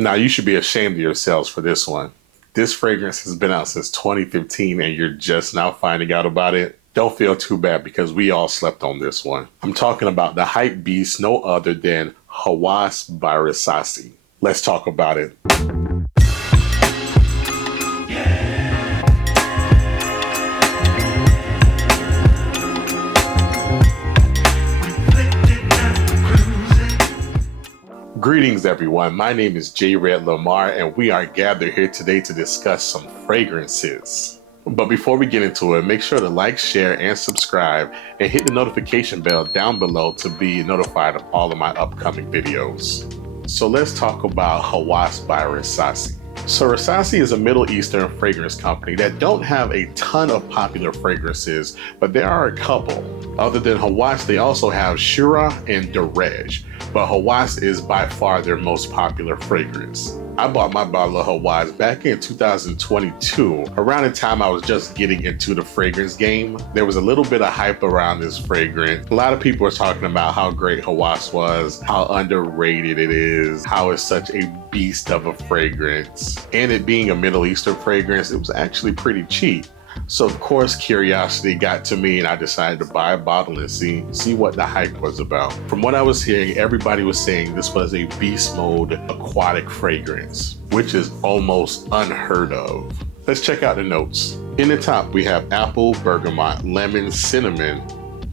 Now you should be ashamed of yourselves for this one. This fragrance has been out since 2015 and you're just now finding out about it. Don't feel too bad because we all slept on this one. I'm talking about the hype beast, no other than Hawas by Rasasi. Let's talk about it. Greetings everyone, my name is Jredlamar and we are gathered here today to discuss some fragrances. But before we get into it, make sure to like, share, and subscribe and hit the notification bell down below to be notified of all of my upcoming videos. So let's talk about Hawas by Rasasi. So Rasasi is a Middle Eastern fragrance company that don't have a ton of popular fragrances, but there are a couple. Other than Hawas, they also have Shura and Derej, but Hawas is by far their most popular fragrance. I bought my bottle of Hawas back in 2022, around the time I was just getting into the fragrance game. There was a little bit of hype around this fragrance. A lot of people were talking about how great Hawas was, how underrated it is, how it's such a beast of a fragrance. And it being a Middle Eastern fragrance, it was actually pretty cheap. So of course curiosity got to me and I decided to buy a bottle and see what the hype was about. From what I was hearing, everybody was saying this was a beast mode aquatic fragrance, which is almost unheard of. Let's check out the notes. In the top we have apple, bergamot, lemon, cinnamon.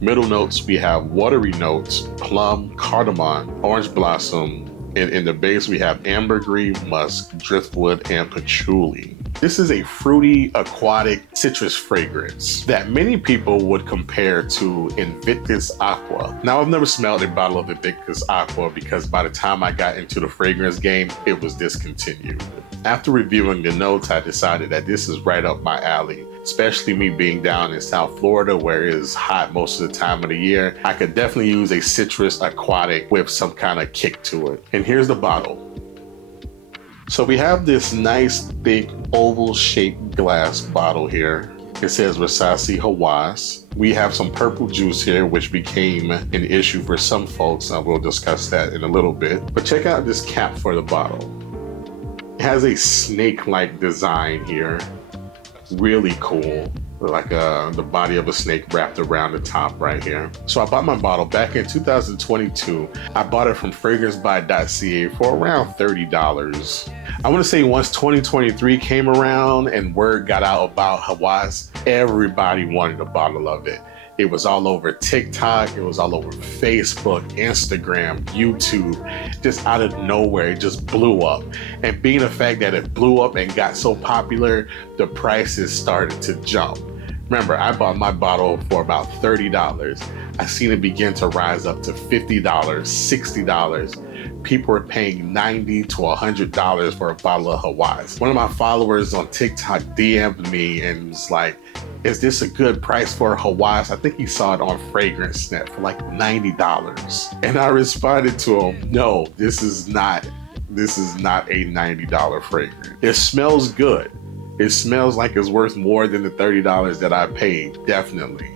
Middle notes we have watery notes, plum, cardamom, orange blossom, and in the base we have ambergris, musk, driftwood, and patchouli. This is a fruity, aquatic citrus fragrance that many people would compare to Invictus Aqua. Now, I've never smelled a bottle of Invictus Aqua because by the time I got into the fragrance game, it was discontinued. After reviewing the notes, I decided that this is right up my alley, especially me being down in South Florida where it is hot most of the time of the year. I could definitely use a citrus aquatic with some kind of kick to it. And here's the bottle. So we have this nice big oval shaped glass bottle here. It says Rasasi Hawas. We have some purple juice here, which became an issue for some folks. And we'll discuss that in a little bit. But check out this cap for the bottle. It has a snake-like design here. Really cool. Like the body of a snake wrapped around the top right here. So I bought my bottle back in 2022. I bought it from fragrancebuy.ca for around $30. I want to say once 2023 came around and word got out about Hawas, everybody wanted a bottle of it. It was all over TikTok, it was all over Facebook, Instagram, YouTube, just out of nowhere, it just blew up. And being the fact that it blew up and got so popular, the prices started to jump. Remember, I bought my bottle for about $30. I seen it begin to rise up to $50, $60. People were paying $90 to $100 for a bottle of Hawas. One of my followers on TikTok DM'd me and was like, is this a good price for Hawas? I think he saw it on FragranceNet for like $90. And I responded to him, no, this is not a $90 fragrance. It smells good. It smells like it's worth more than the $30 that I paid, definitely.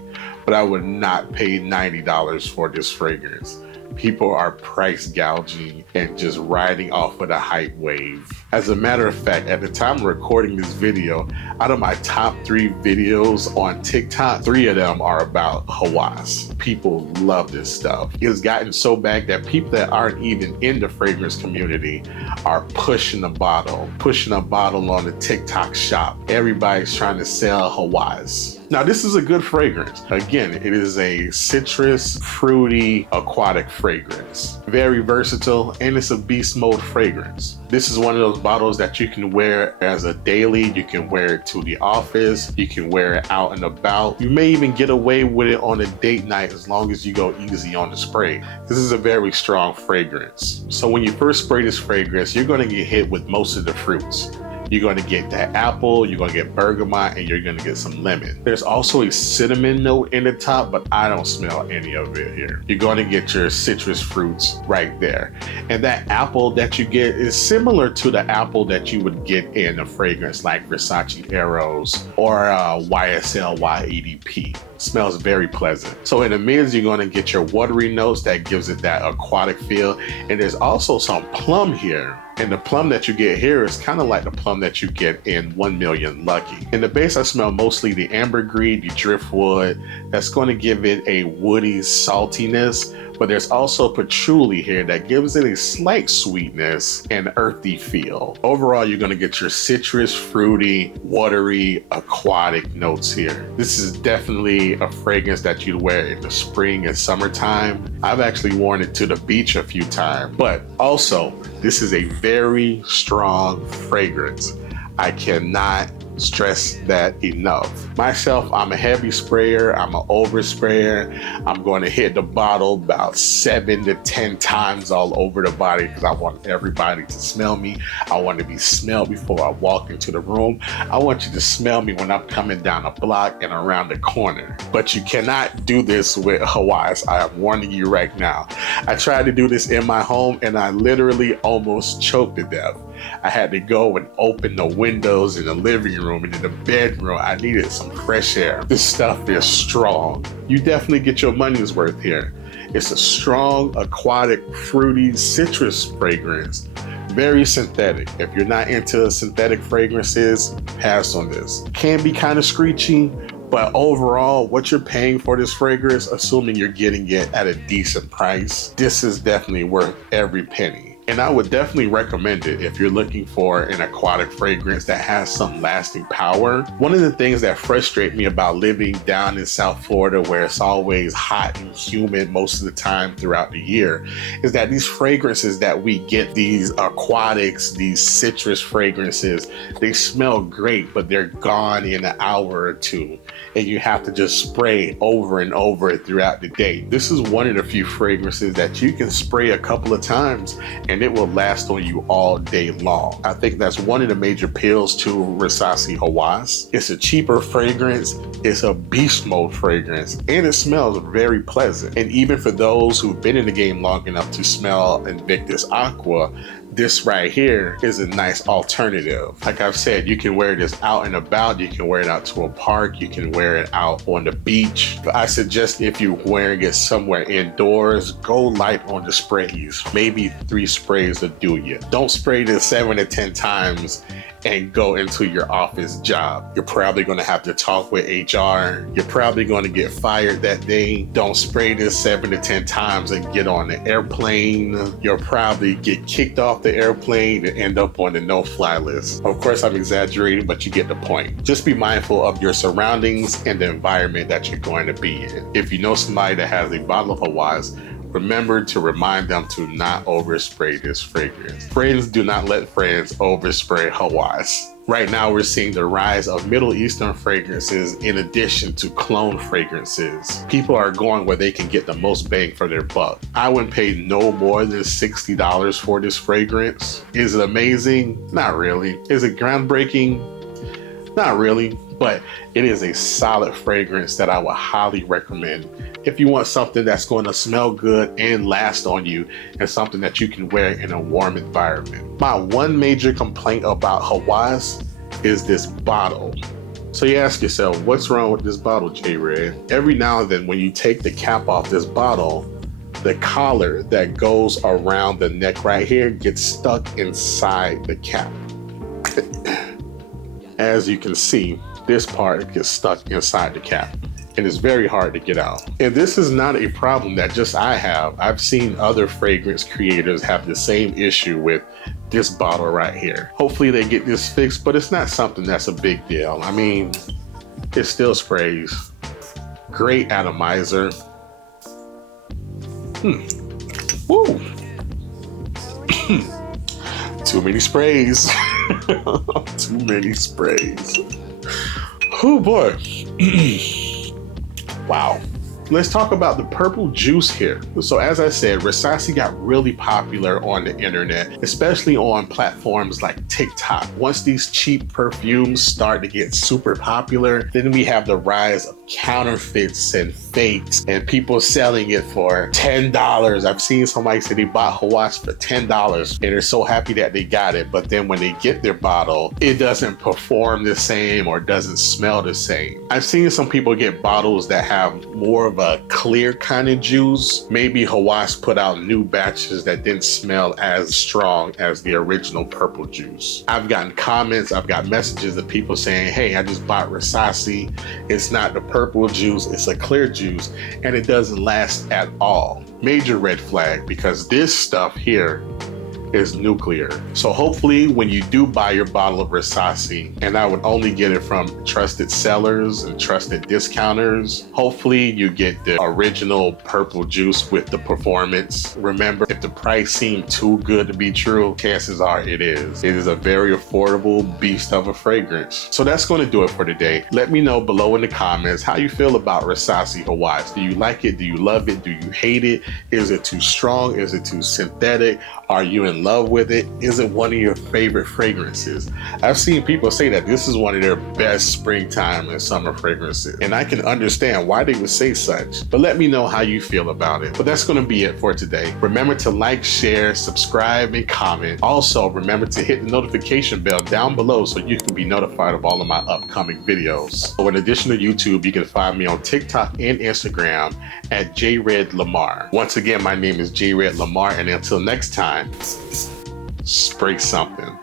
But I would not pay $90 for this fragrance. People are price gouging and just riding off of the hype wave. As a matter of fact, at the time of recording this video, out of my top 3 videos on TikTok, 3 of them are about Hawas. People love this stuff. It's gotten so bad that people that aren't even in the fragrance community are pushing a bottle on the TikTok shop. Everybody's trying to sell Hawas. Now this is a good fragrance. Again, it is a citrus, fruity, aquatic fragrance. Very versatile, and it's a beast mode fragrance. This is one of those bottles that you can wear as a daily, you can wear it to the office, you can wear it out and about. You may even get away with it on a date night as long as you go easy on the spray. This is a very strong fragrance. So when you first spray this fragrance, you're gonna get hit with most of the fruits. You're going to get that apple, you're going to get bergamot, and you're going to get some lemon. There's also a cinnamon note in the top, but I don't smell any of it here. You're going to get your citrus fruits right there. And that apple that you get is similar to the apple that you would get in a fragrance like Rasasi Hawas or YSL Y80P. Smells very pleasant. So in the mids, you're going to get your watery notes that gives it that aquatic feel. And there's also some plum here. And the plum that you get here is kind of like the plum that you get in 1 Million Lucky. In the base, I smell mostly the ambergris, the driftwood. That's going to give it a woody saltiness, but there's also patchouli here that gives it a slight sweetness and earthy feel. Overall, you're going to get your citrus, fruity, watery, aquatic notes here. This is definitely a fragrance that you'd wear in the spring and summertime. I've actually worn it to the beach a few times, but also this is a very strong fragrance. I cannot stress that enough. Myself, I'm a heavy sprayer, I'm an over sprayer. I'm going to hit the bottle about 7 to 10 times all over the body because I want everybody to smell me. I want to be smelled before I walk into the room. I want you to smell me when I'm coming down a block and around the corner. But you cannot do this with Hawas. I am warning you right now. I tried to do this in my home and I literally almost choked to death. I had to go and open the windows in the living room and in the bedroom. I needed some fresh air. This stuff is strong. You definitely get your money's worth here. It's a strong, aquatic, fruity, citrus fragrance. Very synthetic. If you're not into synthetic fragrances, pass on this. Can be kind of screechy, but overall, what you're paying for this fragrance, assuming you're getting it at a decent price, this is definitely worth every penny. And I would definitely recommend it if you're looking for an aquatic fragrance that has some lasting power. One of the things that frustrate me about living down in South Florida, where it's always hot and humid most of the time throughout the year, is that these fragrances that we get, these aquatics, these citrus fragrances, they smell great, but they're gone in an hour or two. And you have to just spray over and over throughout the day. This is one of the few fragrances that you can spray a couple of times and it will last on you all day long. I think that's one of the major appeals to Rasasi Hawas. It's a cheaper fragrance, it's a beast mode fragrance, and it smells very pleasant. And even for those who've been in the game long enough to smell Invictus Aqua, this right here is a nice alternative. Like I've said, you can wear this out and about, you can wear it out to a park, you can wear it out on the beach. But I suggest if you're wearing it somewhere indoors, go light on the sprays. Maybe 3 sprays will do you. Don't spray this 7 to 10 times and go into your office job. You're probably going to have to talk with HR. You're probably going to get fired that day. Don't spray this 7 to 10 times and get on the airplane. You'll probably get kicked off the airplane and end up on the no-fly list. Of course, I'm exaggerating, but you get the point. Just be mindful of your surroundings and the environment that you're going to be in. If you know somebody that has a bottle of Hawas, remember to remind them to not overspray this fragrance. Friends do not let friends overspray Hawas. Right now, we're seeing the rise of Middle Eastern fragrances in addition to cologne fragrances. People are going where they can get the most bang for their buck. I wouldn't pay no more than $60 for this fragrance. Is it amazing? Not really. Is it groundbreaking? Not really, but it is a solid fragrance that I would highly recommend if you want something that's going to smell good and last on you, and something that you can wear in a warm environment. My one major complaint about Hawas is this bottle. So you ask yourself, what's wrong with this bottle, J-Red? Every now and then when you take the cap off this bottle, the collar that goes around the neck right here gets stuck inside the cap. As you can see, this part gets stuck inside the cap, and it's very hard to get out. And this is not a problem that just I have. I've seen other fragrance creators have the same issue with this bottle right here. Hopefully they get this fixed, but it's not something that's a big deal. I mean, it still sprays. Great atomizer. Woo! Too many sprays. Too many sprays. Oh boy. Wow. Let's talk about the purple juice here. So as I said, Rasasi got really popular on the internet, especially on platforms like TikTok. Once these cheap perfumes start to get super popular, then we have the rise of counterfeits and fakes and people selling it for $10. I've seen somebody say they bought Hawas for $10 and they're so happy that they got it, but then when they get their bottle, it doesn't perform the same or doesn't smell the same. I've seen some people get bottles that have more of a clear kind of juice. Maybe Hawas put out new batches that didn't smell as strong as the original purple juice. I've gotten comments, I've got messages of people saying, hey, I just bought Rasasi. It's not the purple juice, it's a clear juice, and it doesn't last at all. Major red flag, because this stuff here is nuclear. So hopefully when you do buy your bottle of Rasasi, and I would only get it from trusted sellers and trusted discounters, hopefully you get the original purple juice with the performance. Remember, if the price seemed too good to be true, chances are it is. It is a very affordable beast of a fragrance. So that's going to do it for today. Let me know below in the comments how you feel about Rasasi Hawas. Do you like it? Do you love it? Do you hate it? Is it too strong? Is it too synthetic? Are you in love with it? Is it one of your favorite fragrances? I've seen people say that this is one of their best springtime and summer fragrances, and I can understand why they would say such, but let me know how you feel about it. But that's going to be it for today. Remember to like, share, subscribe, and comment. Also, remember to hit the notification bell down below so you can be notified of all of my upcoming videos. So in addition to YouTube, you can find me on TikTok and Instagram at Jredlamar. Once again, my name is Jredlamar, and until next time, spray something.